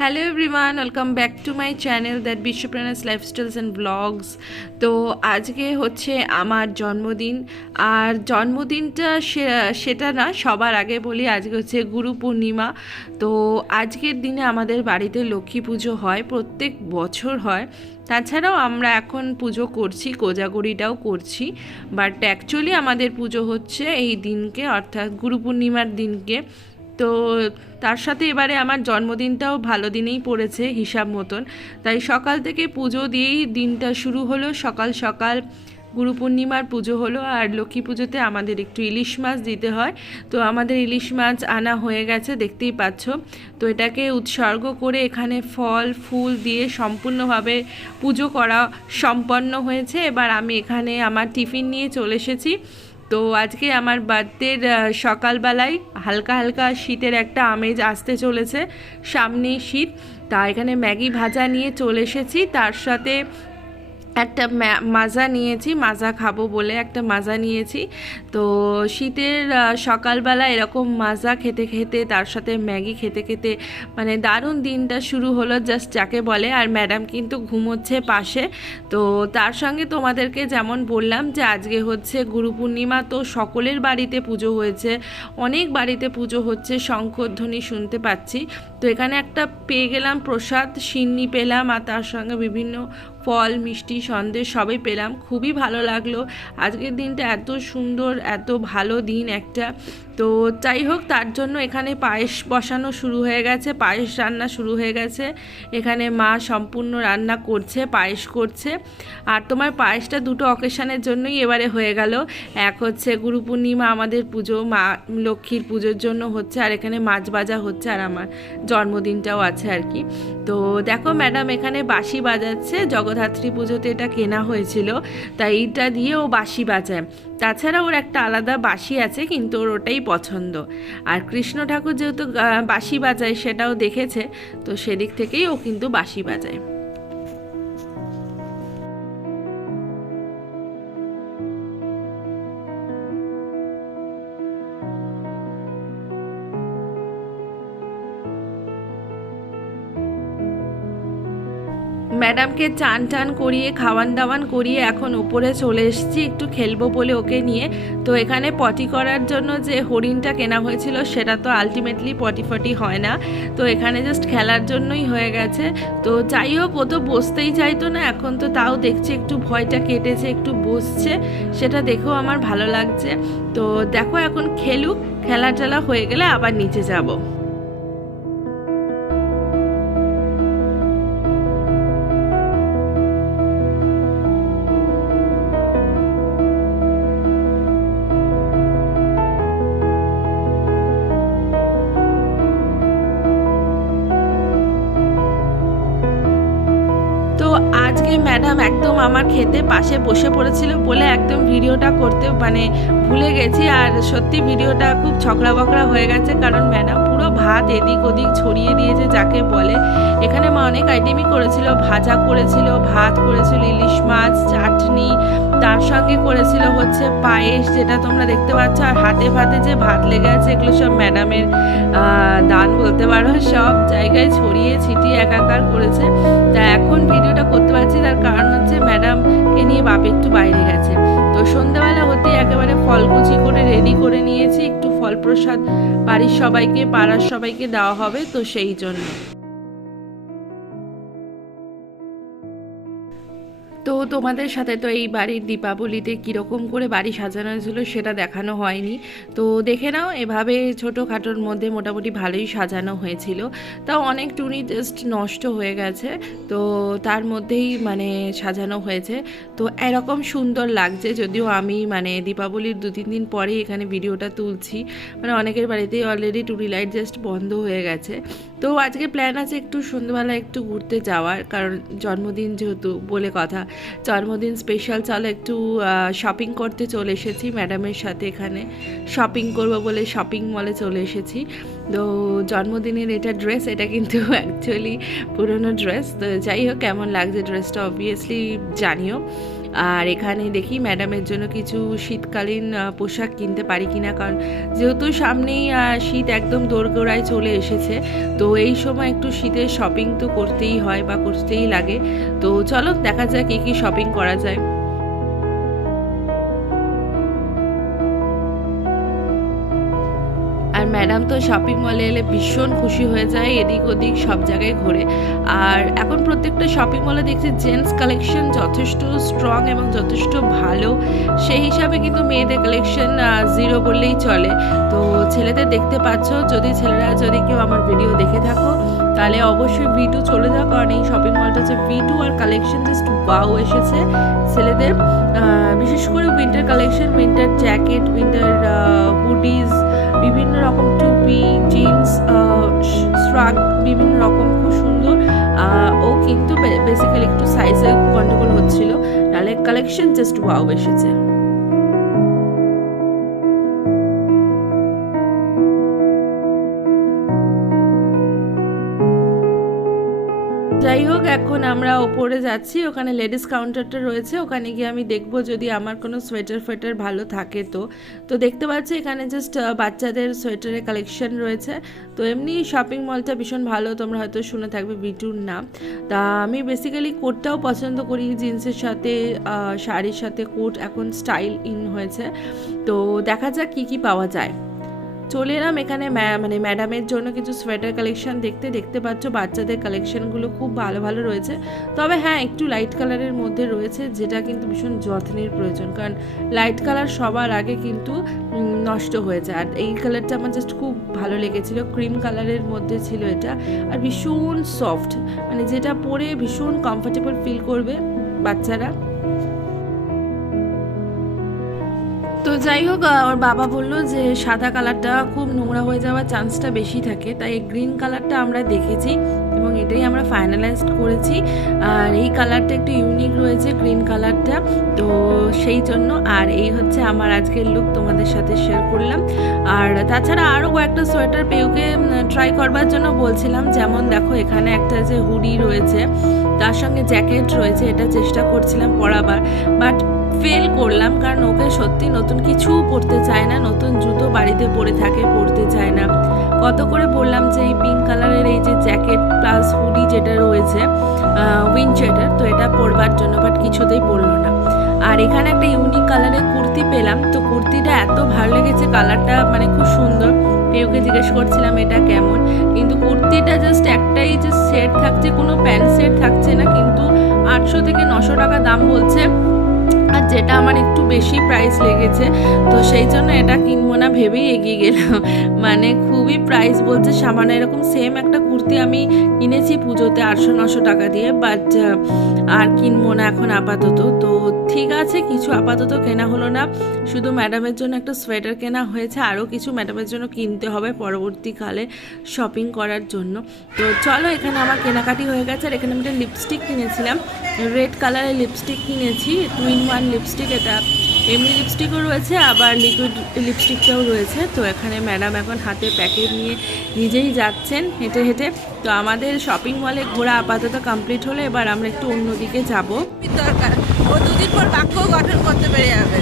Hello everyone, welcome back to my channel that বিশ্বপ্রেনাস lifestyles and vlogs. তো আজকে হচ্ছে আমার জন্মদিন। আর জন্মদিনটা সেটা না, সবার আগে বলি আজকে হচ্ছে গুরু পূর্ণিমা। তো আজকের দিনে আমাদের বাড়িতে লক্ষ্মী পুজো হয়, প্রত্যেক বছর হয়। তাছাড়াও আমরা এখন পুজো করছি, কোজাগরিটাও করছি, বাট অ্যাকচুয়ালি আমাদের পুজো হচ্ছে এই দিনকে, অর্থাৎ গুরু পূর্ণিমার দিনকে। তো তার সাথে এবারে আমার জন্মদিনটাও ভালো দিনেই পড়েছে হিসাব মতন, তাই সকাল থেকে পুজো দিয়েই দিনটা শুরু হলো। সকাল সকাল গুরু পূর্ণিমার পুজো হলো, আর লক্ষ্মী পুজোতে আমাদের একটু ইলিশ মাছ দিতে হয়। তো আমাদের ইলিশ মাছ আনা হয়ে গেছে, দেখতেই পাচ্ছ। তো এটাকে উৎসর্গ করে এখানে ফল ফুল দিয়ে সম্পূর্ণভাবে পুজো করা সম্পন্ন হয়েছে। এবার আমি এখানে আমার টিফিন নিয়ে চলে এসেছি। তো আজকে আমার বার্থডের সকালবেলায় হালকা হালকা শীতের একটা আমেজ আসতে চলেছে, সামনেই শীত। তা এখানে ম্যাগি ভাজা নিয়ে চলে এসেছি, তার সাথে একটা মাজা নিয়েছি, মাজা খাবো বলে একটা মাজা নিয়েছি। তো শীতের সকালবেলা এরকম মাজা খেতে খেতে, তার সাথে ম্যাগি খেতে খেতে মানে দারুণ দিনটা শুরু হলো, জাস্ট যাকে বলে। আর ম্যাডাম কিন্তু ঘুমোচ্ছে পাশে। তো তার সঙ্গে তোমাদেরকে যেমন বললাম যে আজকে হচ্ছে গুরু পূর্ণিমা, তো সকলের বাড়িতে পুজো হয়েছে, অনেক বাড়িতে পুজো হচ্ছে, শঙ্খধ্বনি শুনতে পাচ্ছি। তো এখানে একটা পেয়ে গেলাম প্রসাদ, সিন্নি পেলাম, আর তার সঙ্গে বিভিন্ন ফল মিষ্টি সন্দেশ সবই পেলাম। খুবই ভালো লাগলো, আজকের দিনটা এত সুন্দর, এত ভালো দিন একটা। তো যাই হোক, তার জন্য এখানে পায়েস বসানো শুরু হয়ে গেছে, পায়েস রান্না শুরু হয়ে গেছে। এখানে মা সম্পূর্ণ রান্না করছে, পায়েস করছে। আর তোমার পায়েসটা দুটো অকেশনের জন্যই এবারে হয়ে গেল। এক হচ্ছে গুরু পূর্ণিমা আমাদের পুজো, মা লক্ষ্মীর পুজোর জন্য হচ্ছে, আর এখানে মাছ ভাজা হচ্ছে, আর আমার জন্মদিনটাও আছে আর কি। তো দেখো ম্যাডাম এখানে বাঁশি বাজাচ্ছে, জগদ্ধাত্রী পুজোতে এটা কেনা হয়েছিল, তাই এইটা দিয়ে ও বাঁশি বাজায়। তাছাড়া ওর একটা আলাদা বাঁশি আছে, কিন্তু ওর ওটাই পছন্দ। আর কৃষ্ণ ঠাকুর যেহেতু বাঁশি বাজায় সেটাও দেখেছে, তো সেদিক থেকেই ও কিন্তু বাঁশি বাজায়। ম্যাডামকে চান টান করিয়ে খাওয়ান দাওয়ান করিয়ে এখন ওপরে চলে এসেছি একটু খেলবো বলে ওকে নিয়ে। তো এখানে পটি করার জন্য যে হরিণটা কেনা হয়েছিল সেটা তো আলটিমেটলি পটি ফটি হয় না, তো এখানে জাস্ট খেলার জন্যই হয়ে গেছে। তো যাই হোক, ও তো বসতেই চাইতো না, এখন তো তাও দেখছি একটু ভয়টা কেটেছে, একটু বসছে, সেটা দেখেও আমার ভালো লাগছে। তো দেখো এখন খেলুক, খেলা টেলা হয়ে গেলে আবার নিচে যাবো। তো আজকে ম্যাডাম একদম আমার খেতে পাশে বসে পড়েছিল বলে একদম ভিডিওটা করতে মানে ভুলে গেছি। আর সত্যি ভিডিওটা খুব ছকড়া বকড়া হয়ে গেছে, কারণ ম্যাডাম পুরো ভাত এদিক ওদিক ছড়িয়ে দিয়েছে যাকে বলে। এখানে মা অনেক আইটেমই করেছিল, ভাজা করেছিল, ভাত করেছিল, ইলিশ মাছ, চাটনি, তার সঙ্গে করেছিল হচ্ছে পায়েস, যেটা তোমরা দেখতে পাচ্ছ। আর হাতে ভাতে যে ভাত লেগে আছে, এগুলো সব ম্যাডামের দান বলতে পারো, সব জায়গায় ছড়িয়ে ছিটিয়ে একাকার করেছে। তা এখন ভিডিওটা করতে পারছি, তার কারণ হচ্ছে ম্যাডামকে নিয়ে বাপে একটু বাইরে গেছে। তো সন্ধ্যাবেলা হতেই একেবারে ফলকুচি করে রেডি করে নিয়েছি, একটু ফল প্রসাদ বাড়ির সবাইকে, পাড়ার সবাইকে দেওয়া হবে, তো সেই জন্য। তো তোমাদের সাথে তো এই বাড়ির দীপাবলিতে কীরকম করে বাড়ি সাজানো হয়েছিল সেটা দেখানো হয়নি, তো দেখে নাও। এভাবে ছোটোখাটোর মধ্যে মোটামুটি ভালোই সাজানো হয়েছিল। তাও অনেক টুনি জাস্ট নষ্ট হয়ে গেছে, তো তার মধ্যেই মানে সাজানো হয়েছে। তো এরকম সুন্দর লাগছে, যদিও আমি মানে দীপাবলির 2-3 দিন পরেই এখানে ভিডিওটা তুলছি, মানে অনেকের বাড়িতেই অলরেডি টুনি লাইট জাস্ট বন্ধ হয়ে গেছে। তো আজকে প্ল্যান আছে একটু সন্ধ্যাবেলা একটু ঘুরতে যাওয়ার, কারণ জন্মদিন যেহেতু বলে কথা, জন্মদিন স্পেশাল। চলো একটু শপিং করতে চলে এসেছি ম্যাডামের সাথে, এখানে শপিং করব বলে শপিং মলে চলে এসেছি। তো জন্মদিনের এটা ড্রেস, এটা কিন্তু অ্যাকচুয়ালি পুরনো ড্রেস। তো যাই হোক, কেমন লাগছে ড্রেসটা অবভিয়াসলি জানিও। আর এখানে দেখি ম্যাডামের জন্য কিছু শীতকালীন পোশাক কিনতে পারি কিনা, কারণ যেহেতু সামনেই শীত একদম দোরগোড়ায় চলে এসেছে, তো এই সময় একটু শীতের শপিং তো করতেই হয় বা করতেই লাগে। তো চলো দেখা যাক কী কী শপিং করা যায়। আর ম্যাডাম তো শপিং মলে এলে ভীষণ খুশি হয়ে যায়, এদিক ওদিক সব জায়গায় ঘোরে। আর এখন প্রত্যেকটা শপিং মলে দেখছি জেন্টস কালেকশন যথেষ্ট স্ট্রং এবং যথেষ্ট ভালো, সেই হিসাবে কিন্তু মেয়েদের কালেকশন জিরো বললেই চলে। তো ছেলেদের দেখতে পাচ্ছ, যদি কেউ আমার ভিডিও দেখে থাকো তাহলে অবশ্যই V2 চলে যাও, কারণ এই শপিং মলটা হচ্ছে V2 আর কালেকশন জাস্ট ওয়াও এসেছে ছেলেদের। বিশেষ করে winter collection, winter jacket, winter hoodies, বিভিন্ন রকম টুপি, জিন্স, শ্রাগ, বিভিন্ন রকম খুব সুন্দর। ও কিন্তু বেসিক্যালি একটু সাইজে গন্ডগোল হচ্ছিল, নাহলে কালেকশন জাস্ট ওয়াও এসেছে। যাই হোক, এখন আমরা ওপরে যাচ্ছি, ওখানে লেডিস কাউন্টারটা রয়েছে, ওখানে গিয়ে আমি দেখবো যদি আমার কোনো সোয়েটার ফোয়েটার ভালো থাকে। তো দেখতে পাচ্ছি এখানে জাস্ট বাচ্চাদের সোয়েটারের কালেকশন রয়েছে। তো এমনি শপিং মলটা ভীষণ ভালো, তোমরা হয়তো শুনে থাকবে V2-র নাম। তা আমি বেসিক্যালি কোটটাও পছন্দ করি, জিন্সের সাথে শাড়ির সাথে কোট এখন স্টাইল ইন হয়েছে। তো দেখা যাক কী কী পাওয়া যায়। চলে এলাম এখানে মানে ম্যাডামের জন্য কিছু সোয়েটার কালেকশন দেখতে পাচ্ছ বাচ্চাদের কালেকশনগুলো খুব ভালো ভালো রয়েছে। তবে হ্যাঁ, একটু লাইট কালারের মধ্যে রয়েছে, যেটা কিন্তু ভীষণ যত্নের প্রয়োজন, কারণ লাইট কালার সবার আগে কিন্তু নষ্ট হয়ে যায়। আর এই কালারটা আমার জাস্ট খুব ভালো লেগেছিল, ক্রিম কালারের মধ্যে ছিল এটা, আর ভীষণ সফট, মানে যেটা পরে ভীষণ কমফোর্টেবল ফিল করবে বাচ্চারা। তো যাই হোক, আমার বাবা বললো যে সাদা কালারটা খুব নোংরা হয়ে যাওয়ার চান্সটা বেশি থাকে, তাই গ্রিন কালারটা আমরা দেখেছি এবং এটাই আমরা ফাইনালাইজ করেছি। আর এই কালারটা একটু ইউনিক রয়েছে, গ্রিন কালারটা, তো সেই জন্য। আর এই হচ্ছে আমার আজকের লুক, তোমাদের সাথে শেয়ার করলাম। আর তাছাড়া আরও কয়েকটা সোয়েটার পেউকে ট্রাই করবার জন্য বলছিলাম, যেমন দেখো এখানে একটা যে হুডি রয়েছে, তার সঙ্গে জ্যাকেট রয়েছে, এটা চেষ্টা করছিলাম পরাবার, বাট ফেল করলাম, কারণ ওকে সত্যি নতুন কিছু পরতে চায় না, নতুন জুতো বাড়িতে পরে থাকে, পরতে চায় না। কত করে বললাম যে এই পিঙ্ক কালারের এই যে জ্যাকেট প্লাস হুডি যেটা রয়েছে উইন্ড শার্টার, তো এটা পরবার জন্য, বাট কিছুতেই পরলো না। আর এখানে একটা ইউনিক কালারের কুর্তি পেলাম, তো কুর্তিটা এত ভালো লেগেছে, কালারটা মানে খুব সুন্দর। পেউকে জিজ্ঞেস করছিলাম এটা কেমন, কিন্তু কুর্তিটা জাস্ট একটাই যে সেট থাকছে, কোনো প্যান্ট সেট থাকছে না, কিন্তু 800 থেকে 900 টাকা দাম বলছে, আর যেটা আমার একটু বেশি প্রাইস লেগেছে, তো সেই জন্য এটা কিনবো না ভেবেই এগিয়ে গেলাম। মানে খুবই প্রাইস বলছে সামান্য। এরকম সেম একটা কুর্তি আমি কিনেছি পুজোতে 800-900 টাকা দিয়ে, বাট আর কিনবো না এখন আপাতত। তো ঠিক আছে, কিছু আপাতত কেনা হলো না, শুধু ম্যাডামের জন্য একটা সোয়েটার কেনা হয়েছে, আরও কিছু ম্যাডামের জন্য কিনতে হবে পরবর্তীকালে শপিং করার জন্য। তো চলো, এখানে আমার কেনাকাটি হয়ে গেছে। আর এখানে আমি একটা লিপস্টিক কিনেছিলাম, রেড কালারের লিপস্টিক কিনেছি, 2-in-1 লিপস্টিক। এটা এমনি লিপস্টিকও রয়েছে, আবার লিকুইড লিপস্টিকটাও রয়েছে। তো এখানে ম্যাডাম এখন হাতে প্যাকেট নিয়ে নিজেই যাচ্ছেন হেঁটে হেঁটে। তো আমাদের শপিং মলে ঘোরা আপাতত কমপ্লিট হলো, এবার আমরা একটু অন্যদিকে যাব। দরকার, ও 2 দিন পর বাক্য গঠন করতে পেরে যাবে।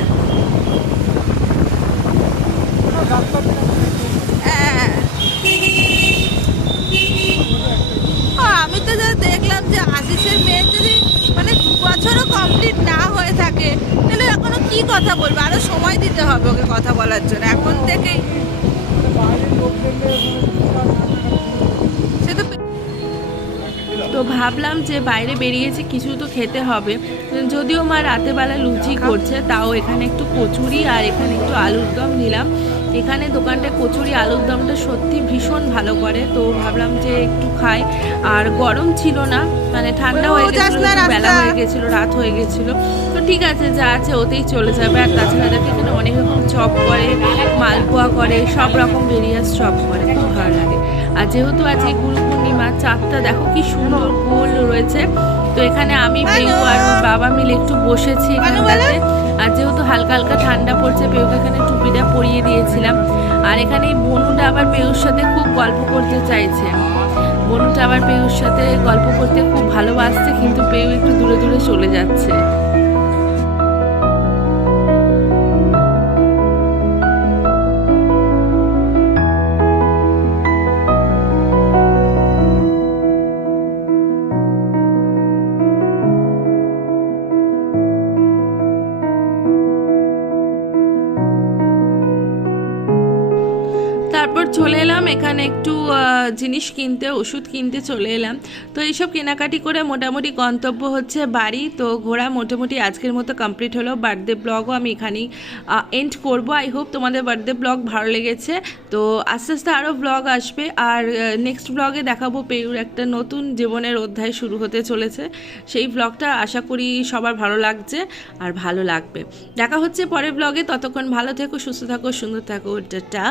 হ্যাঁ, আমি তো যা দেখলাম যে আশিসের মেয়ে যদি মানে 2 বছরও কমপ্লিট না হয়ে থাকে, তাহলে এখনো কি কথা বলবে, আরো সময় দিতে হবে ওকে কথা বলার জন্য এখন থেকেই। সে তো তো ভাবলাম যে বাইরে বেরিয়েছি, কিছু তো খেতে হবে, যদিও মা রাতেবেলা লুচি করছে, তাও এখানে একটু কচুরি আর এখানে একটু আলুর দম নিলাম। এখানে দোকানটা কচুরি আলুর দমটা সত্যি ভীষণ ভালো করে, তো ভাবলাম যে একটু খাই। আর গরম ছিল না, মানে ঠান্ডা হয়ে গেছিলো, বেলা হয়ে গেছিলো, রাত হয়ে গেছিলো, তো ঠিক আছে যা আছে ওতেই চলে যাবে। আর তাছাড়া দেখে এখানে অনেক রকম চপ করে, মালপোয়া করে, সব রকম ভেরিয়াস চপ করে, খুব ভালো লাগে। আর যেহেতু আজকে গুরু পূর্ণিমা, চাঁদটা দেখো কি সুন্দর গোল রয়েছে, তো এখানে আমি পেউ আর বাবা মিলে একটু বসেছি এখানটাতে। আর যেহেতু হালকা হালকা ঠান্ডা পড়ছে, পেউকে এখানে টুপিটা পরিয়ে দিয়েছিলাম। আর এখানে এই বনুটা আবার পেউর সাথে খুব গল্প করতে চাইছে, বনুটা আবার পেউর সাথে গল্প করতে খুব ভালোবাসছে, কিন্তু পেউ একটু দূরে দূরে চলে যাচ্ছে। তারপর চলে এলাম এখানে একটু জিনিস কিনতে, ওষুধ কিনতে চলে এলাম। তো এইসব কেনাকাটি করে মোটামুটি গন্তব্য হচ্ছে বাড়ি। তো ঘোরা মোটামুটি আজকের মতো কমপ্লিট হলো। বার্থডে ব্লগও আমি এখানেই এন্ড করব। আই হোপ তোমাদের বার্থডে ব্লগ ভালো লেগেছে। তো আস্তে আস্তে আরও ব্লগ আসবে, আর নেক্সট ব্লগে দেখাবো পেয়ুর একটা নতুন জীবনের অধ্যায় শুরু হতে চলেছে। সেই ব্লগটা আশা করি সবার ভালো লাগছে আর ভালো লাগবে। দেখা হচ্ছে পরের ব্লগে। ততক্ষণ ভালো থেকো, সুস্থ থাকো, সুন্দর থাকো। টাটা।